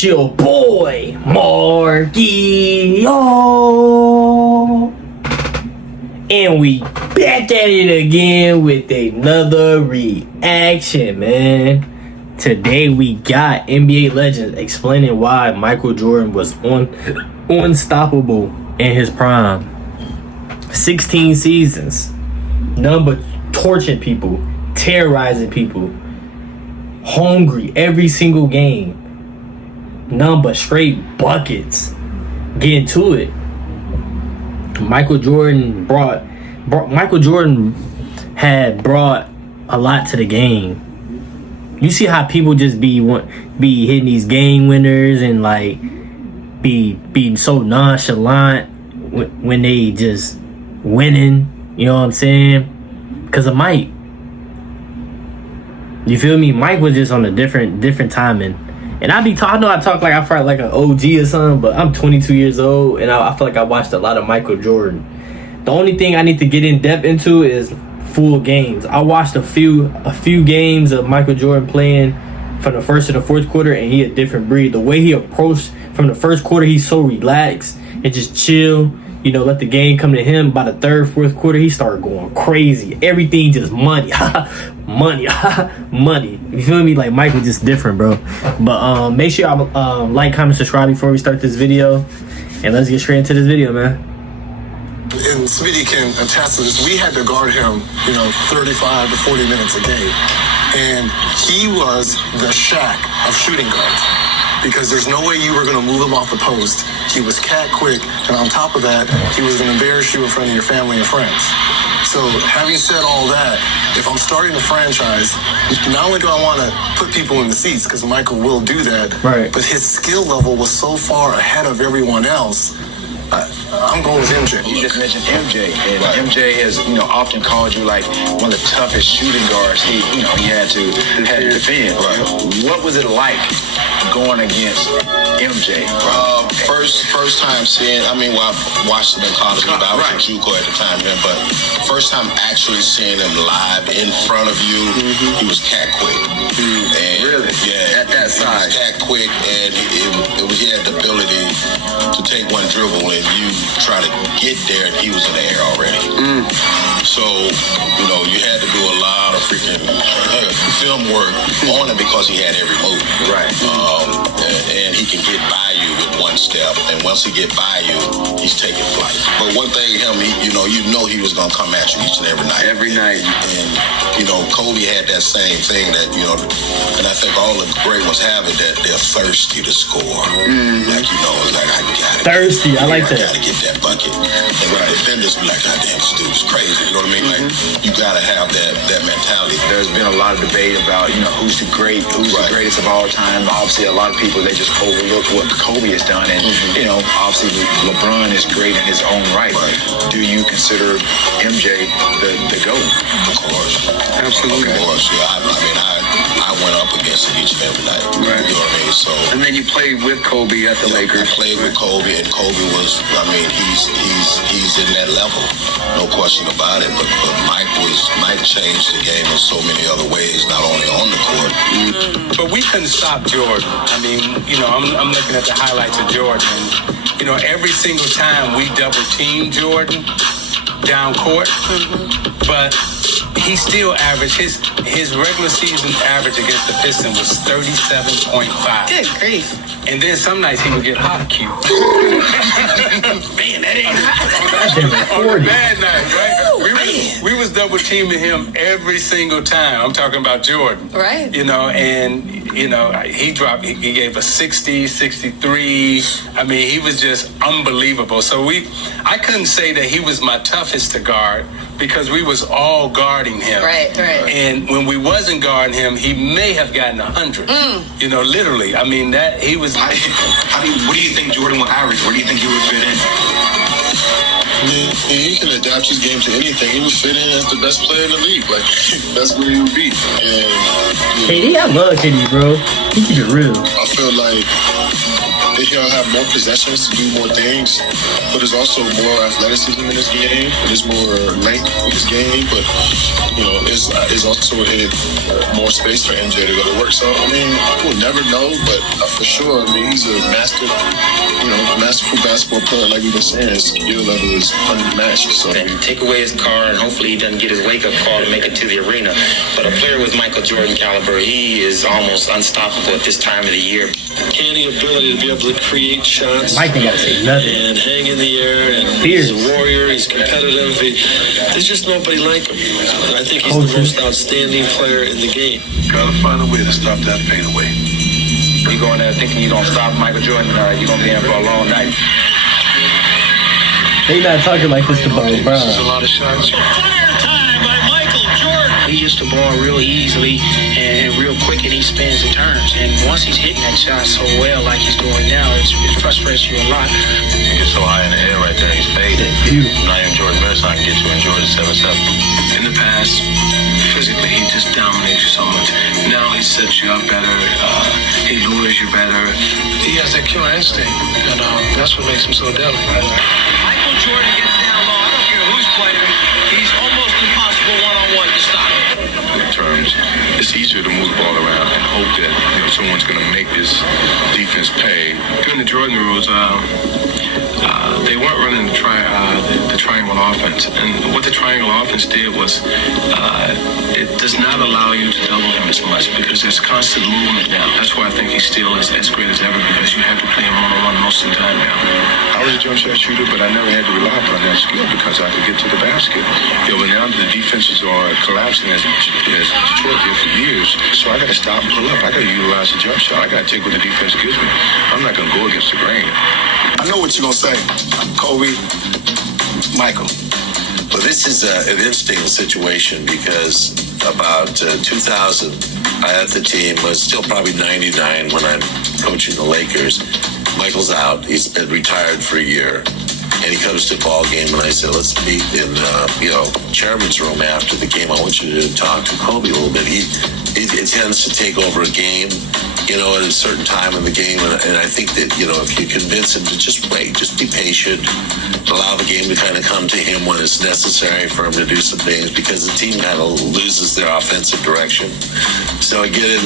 It's your boy, Marquio. And we back at it again with another reaction, man. Today we got NBA legends explaining why Michael Jordan was unstoppable in his prime. 16 seasons. None but torching people, terrorizing people, hungry every single game. None but straight buckets. Getting to it. Michael Jordan had brought a lot to the game. You see how people just be hitting these game winners and like be so nonchalant when they just winning. You know what I'm saying? Because of Mike. You feel me? Mike was just on a different timing. And I know I talk like I felt like an OG or something, but I'm 22 years old and I feel like I watched a lot of Michael Jordan. The only thing I need to get in depth into is full games. I watched a few games of Michael Jordan playing from the first to the fourth quarter, and he a different breed. The way he approached from the first quarter, he's so relaxed and just chill. You know, let the game come to him. By the third, fourth quarter, he started going crazy. Everything just money. money. Money. You feel me? Like, Mike was just different, bro. But make sure y'all like, comment, subscribe before we start this video. And let's get straight into this video, man. And Smitty can attest to this. We had to guard him, 35 to 40 minutes a game. And he was the Shaq of shooting guards. Because there's no way you were going to move him off the post. He was cat quick, and on top of that, he was going to embarrass you in front of your family and friends. So having said all that, if I'm starting a franchise, not only do I want to put people in the seats, because Michael will do that, right, but his skill level was so far ahead of everyone else. I'm going with MJ. You just mentioned MJ, and MJ has, often called you like one of the toughest shooting guards he had to defend. Right. What was it like going against MJ? First time seeing, I watched him in college, but I was in JUCO at the time, but first time actually seeing him live in front of you, he was cat quick. And really? Yeah. At that size? He was cat quick, and he had the ability to take one dribble and you try to get there, and he was in the air already. So, you had to do a lot of freaking film work on him because he had every move. Right. And he can get by you with one step, and once he get by you, he's taking flight. But one thing, he was gonna come at you each and every night. Every night. And Kobe had that same thing that and I think all the great ones have it, that they're thirsty to score. Like it's like I gotta thirsty. I like that. I gotta get that bucket. And the defenders be like, God damn, this dude's crazy. You know what I mean? Like you gotta have that mentality. There's been a lot of debate about who's the greatest of all time. Obviously, a lot of people, they just overlook what Kobe has done, and obviously LeBron is great in his own right. Do you consider MJ the GOAT? Of course, absolutely. Of course, yeah. I went up against him each and every night. Right. You know what I mean? So. And then you played with Kobe at the Lakers. I played with Kobe, and Kobe was, he's in that level, no question about it. But Mike changed the game in so many other ways, not only on the court. But we couldn't stop Jordan. I'm looking at the highlights of Jordan. And, every single time we double team Jordan down court, but he still averaged his regular season average against the Pistons was 37.5. Good grief. And then some nights he would get hot cute. Man, that ain't on a bad night, right? We was double teaming him every single time. I'm talking about Jordan. Right. He gave us 60, 63. He was just unbelievable. So I couldn't say that he was my toughest to guard because we was all guarding him. Right. And when we wasn't guarding him, he may have gotten 100. Literally. That he was. What do you think Jordan will average? Where do you think he would fit in? He can adapt his game to anything. He would fit in as the best player in the league. Like, that's where he would be. And KD, I love KD, bro. He keep it real. I feel like he'll have more possessions to do more things, but there's also more athleticism in this game. There's more length in this game, but there's also more space for MJ to go to work. So I mean, we'll never know, but for sure, I mean, he's a masterful basketball player. Like we've been saying, his skill level is unmatched. So take away his car, and hopefully he doesn't get his wake-up call to make it to the arena. But a player with Michael Jordan caliber, he is almost unstoppable at this time of the year. Candy ability to be able to create shots Mike ain't gotta say nothing. and hang in the air, and Fierce. he's a warrior, he's competitive. There's just nobody like him. I think he's the most outstanding player in the game. Gotta find a way to stop that fadeaway. You go in there thinking you're going to stop Michael Jordan, you're going to be in for a long night. They not talking like this about There's LeBron. a lot of shots. Fire time by Michael Jordan. He hits the ball real easily and real quick, and he spins and turns. And once he's hitting that shot so well like he's doing now, it frustrates you a lot. He gets so high in the air right there, he's faded. Beautiful. Not even Jordan Marathon can get you and Jordan 7-7. In the past, physically, he just dominates you so much. Now he sets you up better. He lures you better. He has that killer instinct, and that's what makes him so deadly. Michael Jordan gets down low. I don't care who's playing him. He's almost impossible one-on-one to stop him. In terms, it's easier to move the ball around and hope that someone's going to make this defense pay. During the Jordan rules, they weren't running the triangle offense, and what the triangle offense did was it does not allow you to double him as much because there's constant movement now. That's why I think he still is as great as ever, because you have to play him one-on-one most of the time now. I was a jump shot shooter, but I never had to rely upon that skill because I could get to the basket. But now the defenses are collapsing as Detroit did for years. So I got to stop and pull up. I got to utilize the jump shot. I got to take what the defense gives me. I'm not going to go against the grain. I know what you're gonna say, Kobe, Michael. Well, this is an interesting situation because about 2000, I had the team, was still probably 99 when I'm coaching the Lakers. Michael's out. He's been retired for a year. And he comes to a ball game, and I said, let's meet in, chairman's room after the game. I want you to talk to Kobe a little bit. He tends to take over a game, at a certain time in the game. And I think that, if you convince him to just wait, just be patient, allow the game to kind of come to him when it's necessary for him to do some things, because the team kind of loses their offensive direction. So I get in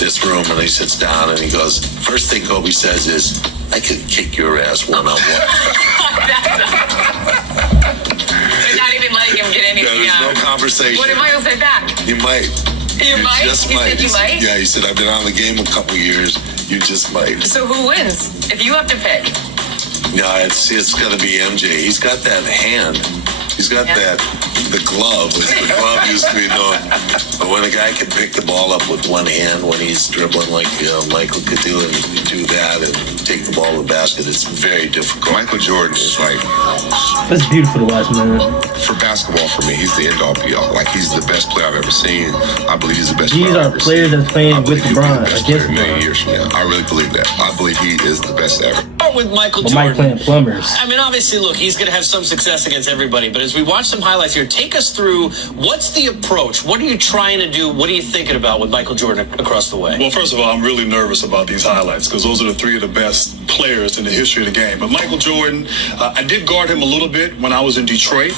this room, and he sits down, and he goes, first thing Kobe says is, I could kick your ass one-on-one. They're not even letting him get anything There's out. no conversation. What did Michael say back? You might. You might? Just You might. said you might? Yeah, he said, I've been on the game a couple years. You just might. So who wins? If you have to pick. No, it's going to be MJ. He's got that hand. He's got the glove, as the glove used to be known. But when a guy can pick the ball up with one hand when he's dribbling like Michael could do, and do that and take the ball to the basket, it's very difficult. Michael Jordan is like, That's beautiful to watch, man. for basketball, for me, he's the end-all be-all. Like, he's the best player I've ever seen. I believe he's the best These player are I've ever players seen. that's playing I believe with he'll be LeBron, the best against player many LeBron. years from now. I really believe that. I believe he is the best ever. With Michael But Mike Jordan. playing plumbers. I mean, obviously, look, he's going to have some success against everybody. But as we watch some highlights here, take us through what's the approach? What are you trying to do? What are you thinking about with Michael Jordan across the way? Well, first of all, I'm really nervous about these highlights because those are the three of the best players in the history of the game. But Michael Jordan, I did guard him a little bit when I was in Detroit.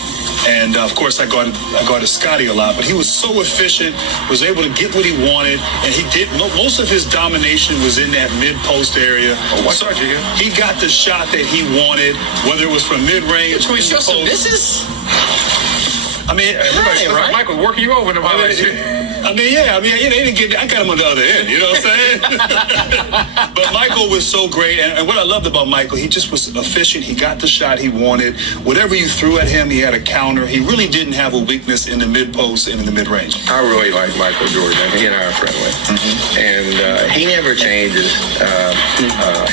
And, of course, I guarded Scotty a lot. But he was so efficient, was able to get what he wanted. And he did most of his domination was in that mid-post area. He got the shot that he wanted, whether it was from mid-range. Can we show some misses? I mean, everybody, right? Michael working you over in the highlights. they didn't get. I got him on the other end. You know what I'm saying? But Michael was so great, and what I loved about Michael, he just was efficient. He got the shot he wanted. Whatever you threw at him, he had a counter. He really didn't have a weakness in the mid post and in the mid range. I really like Michael Jordan. He and I are friendly. And he never changes.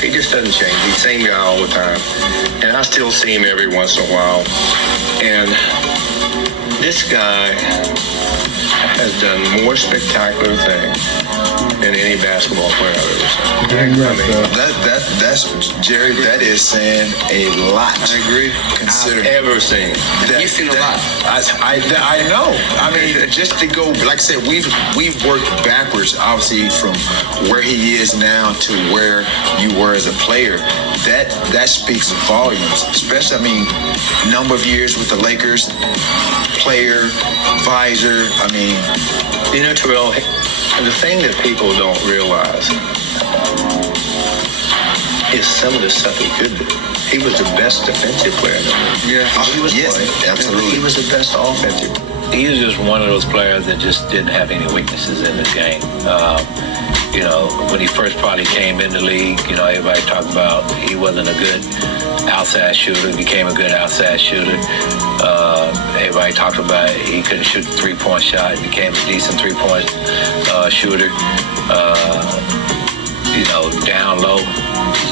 He just doesn't change. He's the same guy all the time. And I still see him every once in a while. And this guy has done more spectacular things in than any basketball player I've ever seen. Very much so. That's Jerry. That is saying a lot. I agree. Considering I've ever seen. You've seen a lot. I know. I mean, just to go, like I said, we've worked backwards, obviously, from where he is now to where you were as a player. That speaks volumes. Especially, I mean, number of years with the Lakers, player, advisor. I mean, You know, Terrell, the thing that people don't realize is some of the stuff he could do. He was the best defensive player in the league. Yeah. He was Yes, playing. absolutely. He was the best offensive. He was just one of those players that just didn't have any weaknesses in his game. You know, when he first probably came in the league, you know, everybody talked about he wasn't a good outside shooter. He became a good outside shooter. Everybody talked about he couldn't shoot the three-point shot. He became a decent three-point shooter. You know, down low.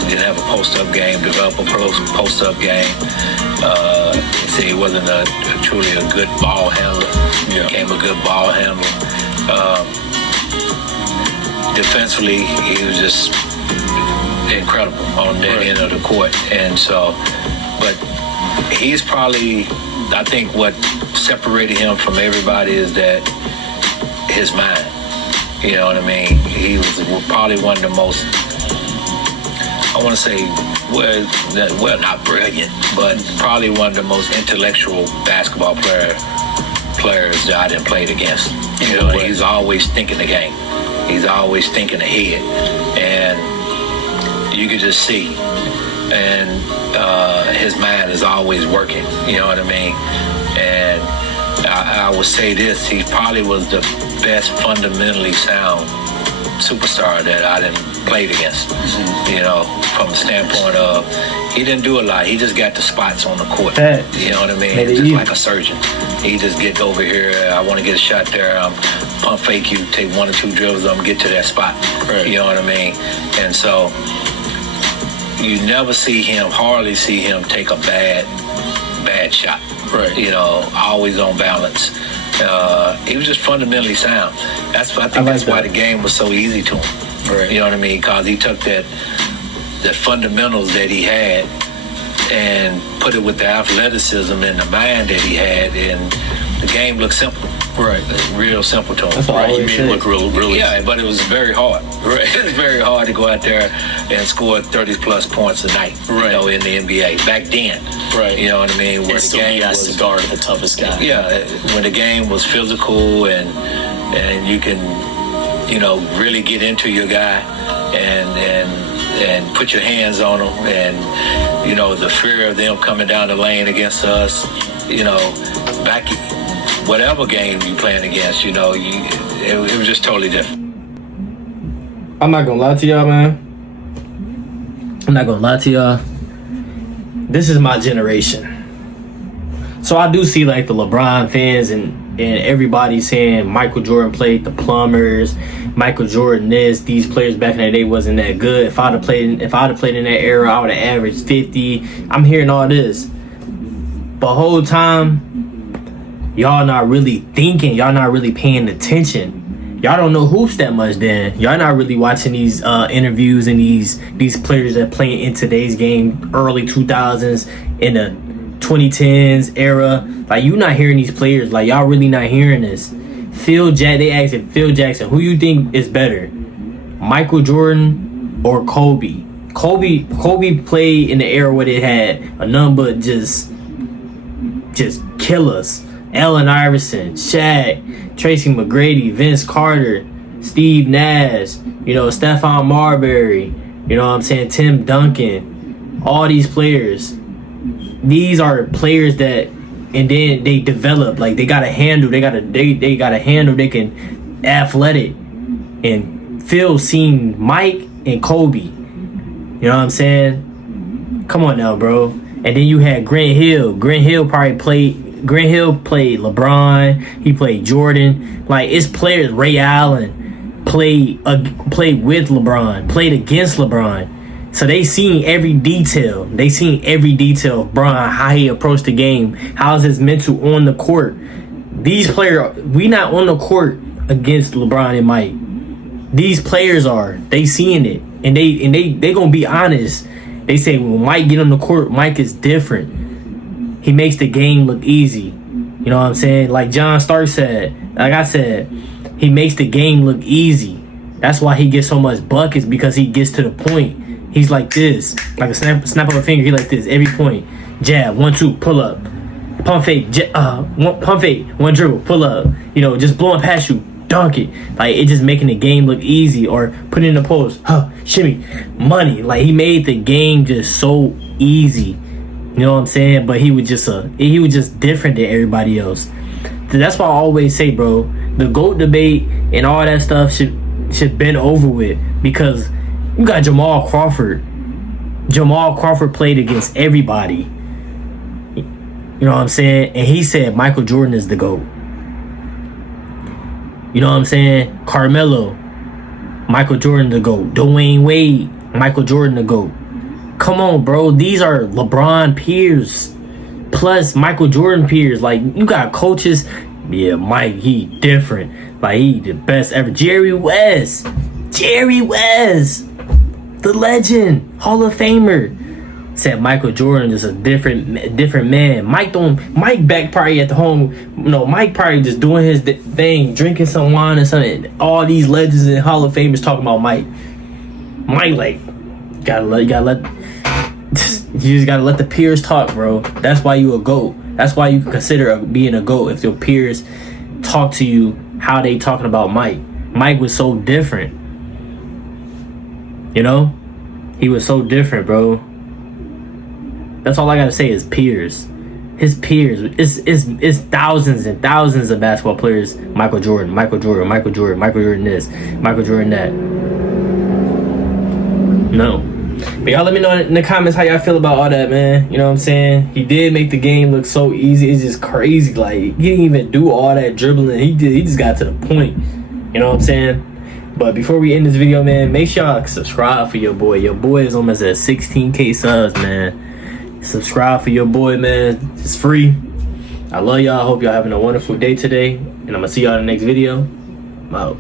Didn't have a post-up game, develop a post-up game. He wasn't truly a good ball handler. Yeah. Became a good ball handler. Defensively, he was just incredible on that end of the court. And so, but he's probably, I think what separated him from everybody is that his mind. You know what I mean? He was probably one of the most, I want to say, well, not brilliant, but probably one of the most intellectual basketball players that I didn't play against. You know, he's always thinking the game. He's always thinking ahead, and you could just see. And his mind is always working. You know what I mean? And I would say this: he probably was the best fundamentally sound superstar that I didn't played against. Mm-hmm. You know, from the standpoint of he didn't do a lot. He just got the spots on the court. You know what I mean? Just like a surgeon. He just get over here. I want to get a shot there. Pump fake you. Take one or two dribbles. I'm gonna get to that spot. Right. You know what I mean? And so you never see him. Hardly see him take a bad shot. Right. You know, always on balance. He was just fundamentally sound. I think that's why the game was so easy to him. Right. You know what I mean? Because he took that fundamentals that he had and put it with the athleticism and the mind that he had, and the game looked simple. Right. Real simple to him. That's right. You made it look really. Yeah, but it was very hard. Right. It was very hard to go out there and score 30-plus points a night. Right. You know, in the NBA back then. Right. You know what I mean? Where the game was to guard the toughest guy. Yeah. When the game was physical and you can, you know, really get into your guy and put your hands on them, and you know, the fear of them coming down the lane against us. You know, back. Whatever game you playing against, you know, it was just totally different. I'm not gonna lie to y'all, man. I'm not gonna lie to y'all. This is my generation. So I do see like the LeBron fans and everybody saying Michael Jordan played the plumbers, Michael Jordan these players back in the day wasn't that good. If I'd have played in that era, I would have averaged 50. I'm hearing all this. But the whole time, y'all not really thinking, y'all not really paying attention. Y'all don't know hoops that much then. Y'all not really watching these interviews and these players that play in today's game, early 2000s, in the 2010s era. Like, you not hearing these players. Like, y'all really not hearing this. They asked Phil Jackson, who you think is better, Michael Jordan or Kobe? Kobe played in the era where they had a number just killers. Allen Iverson, Shaq, Tracy McGrady, Vince Carter, Steve Nash, you know, Stephon Marbury, you know what I'm saying, Tim Duncan, all these players. These are players that, and then they develop, like they got a handle, they got a handle, they can athletic. And Phil seen Mike and Kobe. You know what I'm saying? Come on now, bro. And then you had Grant Hill. Grant Hill played LeBron. He played Jordan. Like, it's players. Ray Allen played with LeBron. Played against LeBron. So they seen every detail. They seen every detail of Bron, how he approached the game. How's his mental on the court. These players, we not on the court against LeBron and Mike. These players are. They seeing it, and they gonna be honest. They say when Mike get on the court, Mike is different. He makes the game look easy. You know what I'm saying? Like John Stark said, like I said, he makes the game look easy. That's why he gets so much buckets, because he gets to the point. He's like this, like a snap of a finger. He like this every point. Jab, 1-2, pull up, pump fake, pump fake, one dribble, pull up. You know, just blowing past you, dunk it. Like it just making the game look easy, or put it in the post, shimmy, money. Like he made the game just so easy. You know what I'm saying? But he was just different than everybody else. That's why I always say, bro, the GOAT debate and all that stuff should been over with, because you got Jamal Crawford. Jamal Crawford played against everybody. You know what I'm saying? And he said Michael Jordan is the GOAT. You know what I'm saying? Carmelo, Michael Jordan the GOAT. Dwayne Wade, Michael Jordan the GOAT. Come on, bro. These are LeBron peers plus Michael Jordan peers. Like, you got coaches. Yeah, Mike, he different. Like, he the best ever. Jerry West, the legend, Hall of Famer, said Michael Jordan is a different man. Mike back probably at the home. Mike probably just doing his thing, drinking some wine or something. All these legends and Hall of Famers talking about Mike. Mike, like, you just gotta let the peers talk, bro. That's why you a GOAT. That's why you consider being a GOAT, if your peers talk to you how they talking about Mike. Mike was so different. You know? He was so different, bro. That's all I gotta say is peers. His peers. It's thousands and thousands of basketball players. Michael Jordan this, Michael Jordan that. No. But y'all let me know in the comments how y'all feel about all that, man. You know what I'm saying? He did make the game look so easy. It's just crazy. Like, he didn't even do all that dribbling. He just got to the point. You know what I'm saying? But before we end this video, man, make sure y'all subscribe for your boy. Your boy is almost at 16K subs, man. Subscribe for your boy, man. It's free. I love y'all. I hope y'all having a wonderful day today. And I'm going to see y'all in the next video. I'm out.